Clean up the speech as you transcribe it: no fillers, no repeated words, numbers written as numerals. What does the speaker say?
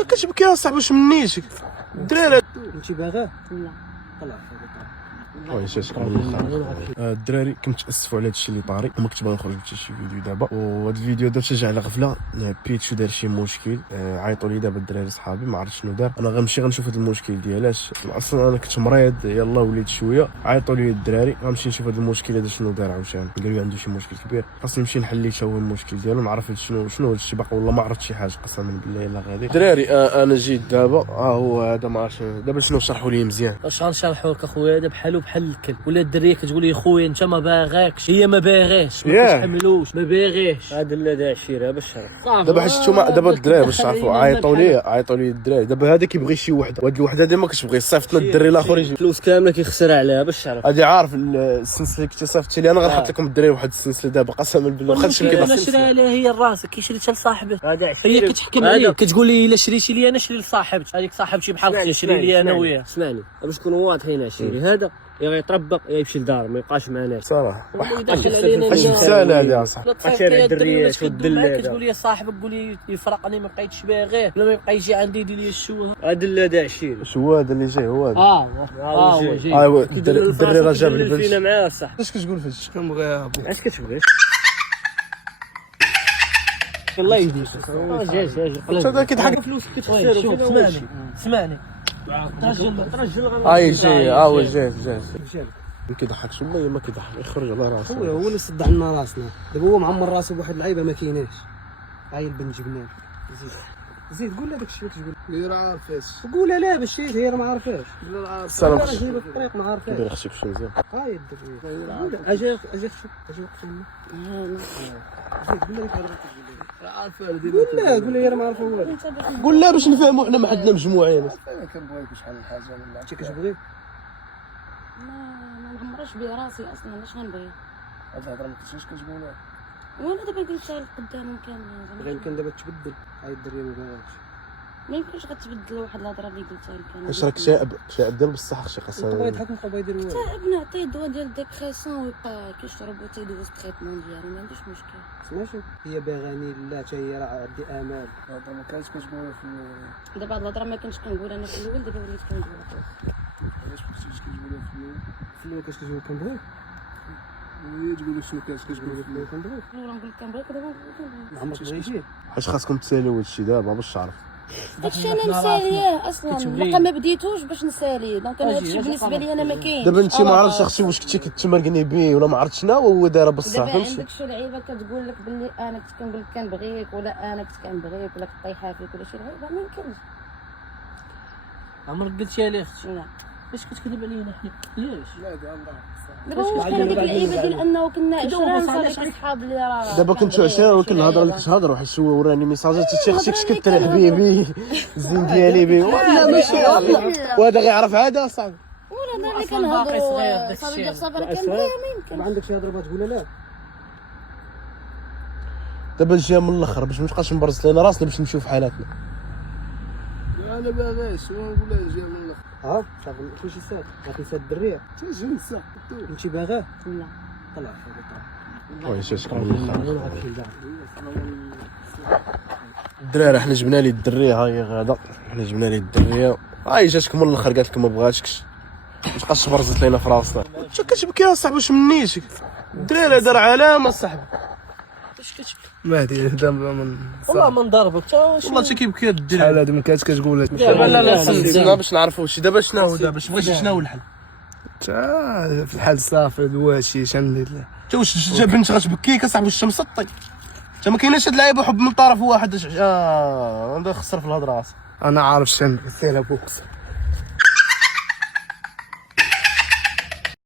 انت كتبكي اصاحبي واش منيتك الدراري انت باغاه؟ لا طلع وي شاشكم من الاخر. الدراري كنتاسفوا على هادشي اللي طاري وما كنت باغي نخرج بحتى شي فيديو دابا، وهاد الفيديو درت جا على غفله. بيتشو دار شي مشكل، عيطوا لي دابا الدراري صحابي ما عرفت شنو دار. انا غنمشي غنشوف هاد المشكل ديالاش. اصلا انا كنت مريض يلاه وليت شويه. عيطوا لي الدراري غنمشي نشوف هاد المشكل هذا شنو دار عاوتاني. قالوا لي عنده شي مشكل كبير، خاصني نمشي نحل ليه هو المشكل ديالو نعرف شنو هادشي باقي والله ما عرفت شي حاجه قسما بالله الا غادي. الدراري انا جيت دابا هو هذا ما عرفتش دابا شنو شرحوا لي مزيان. اش غنشرحوا لك اخويا؟ هذا بحالو بحال الكل، ولا الدريه كتقول لي خويا انت ما باغاكش، هي ما باغاش، ما كتحملوش، ما باغيش. هذا اللي داع الشيره باش شرح دابا حيت نتوما دابا الدراري باش تعرفوا عيطوا لي الدراري. دابا هذا كيبغي شي وحده وهاد الوحده هذه ما كتبغي، صيفطنا الدري الاخر يجي فلوس كامله كيخسر عليها باش تعرف. هادي عارف السلسله اللي كنتي صيفطتي لي انا غنحط لكم الدري واحد السلسله دابا قسما بالله واخا شي انا شريها لها هي لراسك، كي شريتها لصاحبك هي كتحكم عليك، كتقول لي الا شريتي لي انا شري لصاحبك. هذيك صاحبتي بحال اختي شري لي انا وياه. اسمعني باش نكونوا واضحين، شري هذا يا غيطبق يا يمشي لدار ما يبقاش معنا صراحه. يدخل علينا اش مساله هذه اصاحبي. شارع الدريات والدلاله كتقول لي صاحبك قول لي يفرقني ما بقيتش باغيه ولا ما يبقى يجي عندي يدير لي الشوه. هذا اللي داع الشيء شو هذا اللي جاي هو هذا. هو جاي. ايوا الدري راه جاب لي فينا معاه صح. اش كتقول في هادشي؟ كنبغيها اش كتبغي؟ الله يهديك. جاي هذا كيضحك فلوس كتخسر. اسمعني ترجل جاي هو جاي ما كيضحكش والله ما كيضحك يخرج على راسه. هو اللي صدع لنا راسنا دابا. هو معمر راسه بواحد اللعيبه ما كايناش. هاي البنت جبناه. زيد قول لها داك الشيء اللي تقول هي راه عارفاش. قولها لا باش هي راه ما عارفاش. لا راه عارفه. السلام راه جايبه في الطريق ما عارفاش. دير خصك شي مزيان. هاي الدريه اجي قسم قول لها هي راه ما عارفه والو. قول لها باش نفهموا حنا ما عندنا مجموعين. انا كنبغيك شحال من حاجه ولا انت كتبغي؟ ما نعمرش بيه راسي اصلا. علاش غنبغي؟ هاد الهضره ما كنتيش كتقولها. وانا دابا قلت لك قدامهم كاملين يمكن دابا تبدل. هاي الدريه ما بغاش. ما يمكنش غتبدل واحد الهضره اللي قلتها لك انا. اش راك شائب ديال بصح اختي انت قسما. بغا يضحك ما بغا يدير والو. ابن عطيه دواء ديال ديبرسيون ويبقى كيشرب وتيدوز التريتمون ديالو ما عندوش مشكل. سمعتي هي باغاني لا حتى هي راه عندي امال. هذا ما كانش كتقولها في دابا هاد الهضره ما كنتش كنقول انا في الاول، دابا وليت كنقولها. علاش كنتيش كتقولها في الاول كنت كتقول كنبغيك وهي تقول لك شنو كانت كتقول في الاول كنبغيك. الاول نقول لك كنبغيك ودابا نقول لك كنبغيك. عمرك بغيتي اش خاصكم تساليو هادشي دابا باش تعرف. داكشي انا مساليه اصلا باقا ما بديتوش باش نسالي. دونك انا هادشي بالنسبه لي انا ما كاينش. دابا انت ما عرفتش اختي واش كنتي كتمرقني بيه ولا ما عرفت شنو هو دايره بصح دابا فهمتي. عندك شي لعيبه كتقول لك باللي انا كنت كنقول لك كنبغيك ولا انا كنت كنبغيك ولا كطيحها فيك ولا شي لعيبه ما يمكنش. عمرك قلتيها لي اختي؟ لا علاش كتكذب علينا حنا؟ علاش؟ لا دابا دابا واش كان ديك اللعيبه ديال انه كنا 20 صديق صحاب اللي راه دابا كنتو 20 ولكن الهضره اللي كتهضروا حيت هو وراني ميساجات حتى اختك كتريح بيه الزين ديالي بيه. لا ماشي وهذا غيعرف عاده صاحبي. ولا انا اللي أصلاً باقي صغير كنهضروا داك صديق الشيء. صافي راه كنبغيها ما يمكنش. ما عندك شي هضره بغا تقولها لا. دابا نجيها من الاخر باش ما نبقاش نبرز لنا راسنا باش نمشيو في حالاتنا. انا باغاش ونقول لها جا من الاخر. صافي كلشي ساد غادي نساد الدريه تجي نسى انت باغاه. لا طلع وي شاشكم من الاخر. الدراري حنا جبنا لي الدريه ها هي غاده. حنا جبنا لي الدريه هاي جاتكم من الاخر قالت لكم ما بغاتكش ما تبقاش برزت لينا في راسنا. انت كتبكي اصاحبي واش منيتك الدراري دار علامه اصاحبي. اش كتبكي؟ مهدي دابا من والله ما نضربك والله حتى كيبكي الدراري. شحال هادي ما كانتش كتقول دابا لا استنى باش نعرفوا واش دابا شنو دابا بغيتي شنو هو الحل. في الحال صافي دواشي شندير له. انت واش جا بنت غتبكيك اصاحبي واش مسطي انت ما كايناش هاد اللعيبه حب من طرف واحد. هذا خسر في الهضره. انا عارف شندير سير ابوك